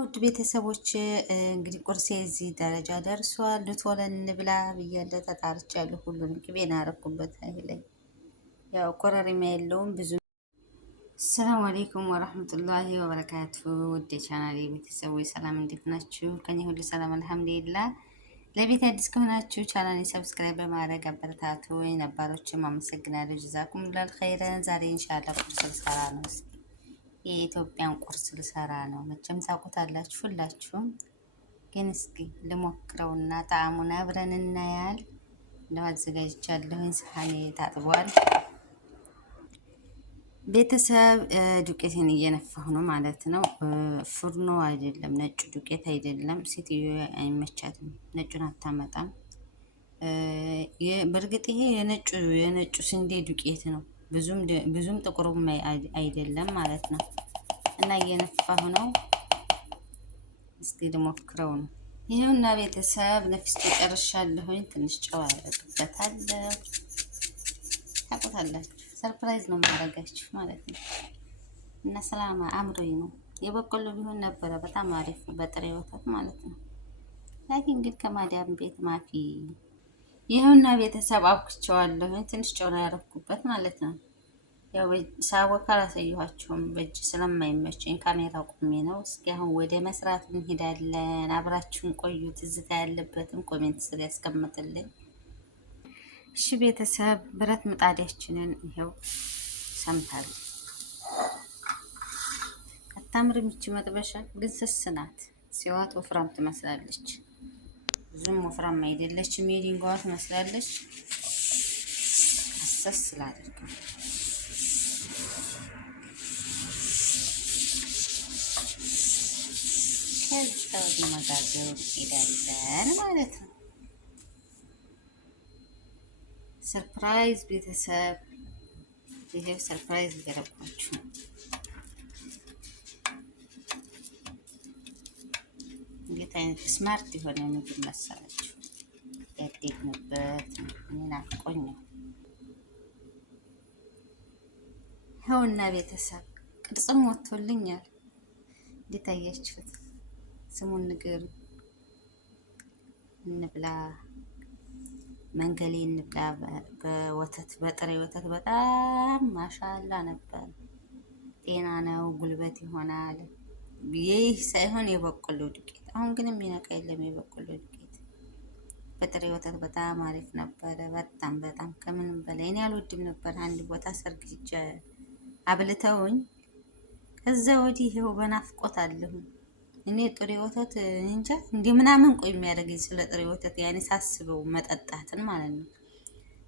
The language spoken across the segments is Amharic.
ውድ ቤተሰቦች እንግዲህ ቁርሴ እዚህ ደረጃ ደርሷል። ልትወለን እንብላ ብያለሁ። ተጣርቻለሁ። ሁሉንም ቅቤን አረኩበት ላይ ያው ኮረሪማ የለውም ብዙ። ሰላም አለይኩም ወራህመቱላሂ ወበረካቱ። ውድ ቻናሌ ቤተሰቦች ሰላም፣ እንዴት ናችሁ? ከኔ ሁሉ ሰላም አልሐምዱሊላህ። ለቤት አዲስ ከሆናችሁ ቻናሌ ሰብስክራይብ በማድረግ አበረታቱ። ነባሮችም አመሰግናለሁ። ጀዛኩሙላህ ኸይረን። ዛሬ ኢንሻአላህ ቁርስ ልሰራ ነው። የኢትዮጵያን ቁርስ ልሰራ ነው። መቼም ታውቁታላችሁ ሁላችሁም፣ ግን እስኪ ልሞክረውና ጣዕሙን አብረን እናያል። እንደው አዘጋጅቻለሁኝ። ሳህኔ ታጥቧል። ቤተሰብ ዱቄቴን እየነፋሁ ነው ማለት ነው። ፍርኖ አይደለም፣ ነጩ ዱቄት አይደለም። ሴትዮ አይመቻትም፣ ነጩን አታመጣም። በእርግጥ ይሄ የነጩ ስንዴ ዱቄት ነው። ብዙም ጥቁሩም አይደለም ማለት ነው። እና እየነፋሁ ነው። እስቲ ልሞክረው ነው። ይሄውና ቤተሰብ ነፍስቼ ጨርሻለሁኝ። ትንሽ ጨው አደርግበታለሁ። ታውቁታላችሁ፣ ሰርፕራይዝ ነው ማድረጋችሁ ማለት ነው። እና ሰላም አምሮኝ ነው። የበቆሎ ቢሆን ነበረ በጣም አሪፍ፣ በጥሬ ወተት ማለት ነው። ላኪን ግን ከማዳም ቤት ማፊ። ይሄውና ቤተሰብ አብኩቸዋለሁኝ። ትንሽ ጨው ነው ያደረኩበት ማለት ነው። ያው ሳወካ አላሳየኋችሁም፣ በእጅ ስለማይመቸኝ ካሜራ ቆሜ ነው። እስኪ አሁን ወደ መስራት እንሄዳለን። አብራችሁን ቆዩ። ትዝታ ያለበትም ኮሜንት ስር ያስቀምጥልኝ። እሺ ቤተሰብ፣ ብረት ምጣዳችንን ይሄው ሰምታል። አታምርም ይቺ መጥበሻ ግን ስስ ናት። ሲዋት ወፍራም ትመስላለች። ብዙም ወፍራም አይደለችም። የድንጋዋ ትመስላለች። አሰስ ላድርገው። ከዛ ወዲህ መጋገሩ እንሄዳለን ማለት ነው። ሰርፕራይዝ ቤተሰብ፣ ይሄው ሰርፕራይዝ እያደረኳችሁ ነው። እንዴት አይነት ስማርት የሆነ ምግብ መሰላችሁ! ያደግንበት ናፍቆኝ ነው። ይኸውና ቤተሰብ ቅርጽም ወጥቶልኛል። እንዴት አያችሁት? ስሙን ንገሩ። እንብላ፣ መንገሌ እንብላ። በወተት በጥሬ ወተት በጣም ማሻላ ነበር። ጤና ነው፣ ጉልበት ይሆናል። ይህ ሳይሆን የበቆሎ ዱቄት። አሁን ግን የሚነቃ የለም። የበቆሎ ዱቄት በጥሬ ወተት በጣም አሪፍ ነበረ። በጣም ከምንም በላይ እኔ አልወድም ነበር። አንድ ቦታ ሰርግ ሂጄ አብልተውኝ ከዛ ወዲህ ይሄው በናፍቆት አለሁኝ። እኔ ጥሬ ወተት እንጃ እንደ ምናምን ቆይ የሚያደርገኝ ስለ ጥሬ ወተት ያኔ ሳስበው መጠጣትን ማለት ነው።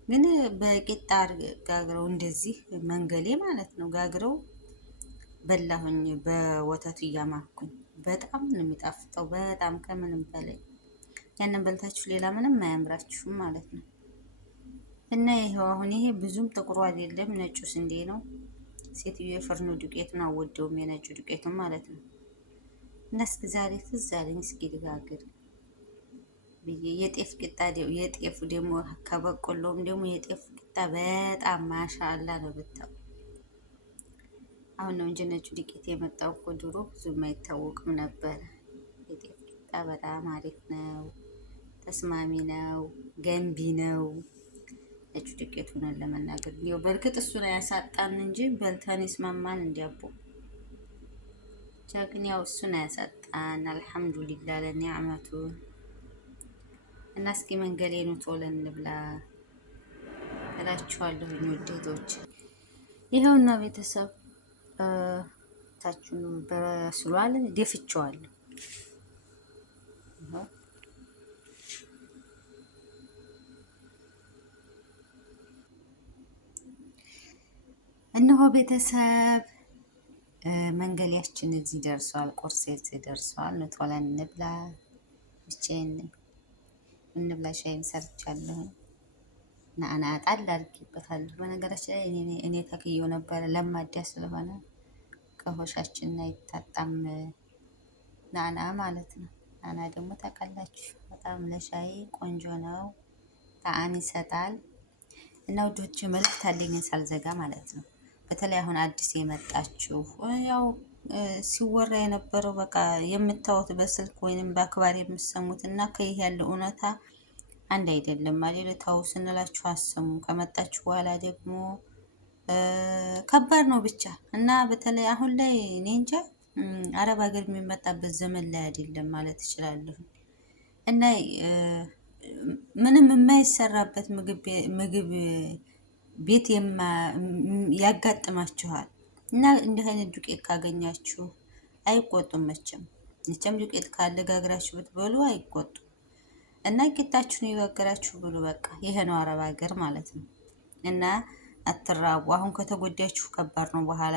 ግን በቂጣ ጋግረው እንደዚህ መንገሌ ማለት ነው ጋግረው በላሁኝ፣ በወተቱ እያማኩኝ። በጣም ነው የሚጣፍጠው፣ በጣም ከምንም በላይ። ያንን በልታችሁ ሌላ ምንም አያምራችሁም ማለት ነው። እና ይሄው አሁን ይሄ ብዙም ጥቁሩ አይደለም፣ ነጩ ስንዴ ነው። ሴትዮ የፍርኖ ዱቄቱን አወደውም፣ የነጩ ዱቄቱን ማለት ነው። እና እስኪ ዛሬ ትዝ አለኝ እስኪ ልጋግር ብዬ የጤፍ ቂጣ የጤፉ ደግሞ ከበቆሎም ደግሞ የጤፉ ቂጣ በጣም ማሻአላ ነው ብታው። አሁን ነው እንጂ ነጩ ዱቄት የመጣው እኮ ድሮ ብዙም አይታወቅም ነበር። የጤፍ ቂጣ በጣም አሪፍ ነው፣ ተስማሚ ነው፣ ገንቢ ነው። ነጩ ዱቄት ሆነን ለመናገር ነው። በእርግጥ እሱን አያሳጣን እንጂ በልተን ይስማማን እንዲያቦ ግን ያው እሱን አያሳጣን። አልሐምዱሊላህ ለኒዕመቱ። እና እስኪ መንገሌኑ ቶለን እንብላ እላችኋለሁ ውዴቶች። ይኸውና ቤተሰብ ታችሁን በስሏል፣ ደፍቼዋለሁ። እነሆ ቤተሰብ መንገሊያችን እዚህ ደርሷል። ቁርስ እዚህ ደርሷል። ቶለን እንብላ። ብቻዬን እንብላ። ሻይን ሰርቻለሁ። ናና ጣል አድርጌበታለሁ። በነገራችን ላይ እኔ ተክዬው ነበረ ለማዳ ስለሆነ ከሆሻችን አይታጣም ናና ማለት ነው። ናና ደግሞ ታውቃላችሁ በጣም ለሻይ ቆንጆ ነው፣ ጣዕም ይሰጣል። እና ውዶች መልዕክት አለኝ ሳልዘጋ ማለት ነው። በተለይ አሁን አዲስ የመጣችሁ ያው ሲወራ የነበረው በቃ የምታዩት በስልክ ወይንም በአክባሪ የምሰሙት እና ከይህ ያለው እውነታ አንድ አይደለም ማለት ታው ስንላችሁ አሰሙ። ከመጣችሁ በኋላ ደግሞ ከባድ ነው ብቻ እና በተለይ አሁን ላይ እኔ እንጃ አረብ ሀገር የሚመጣበት ዘመን ላይ አይደለም ማለት እችላለሁ። እና ምንም የማይሰራበት ምግብ ቤት ያጋጥማችኋል። እና እንዲህ አይነት ዱቄት ካገኛችሁ አይቆጡም መቼም ዱቄት ካለ ጋግራችሁ ብትበሉ አይቆጡም። እና ቂጣችሁን የጋገራችሁ ብሉ። በቃ ይሄ ነው አረብ ሀገር ማለት ነው። እና አትራቡ። አሁን ከተጎዳችሁ ከባድ ነው በኋላ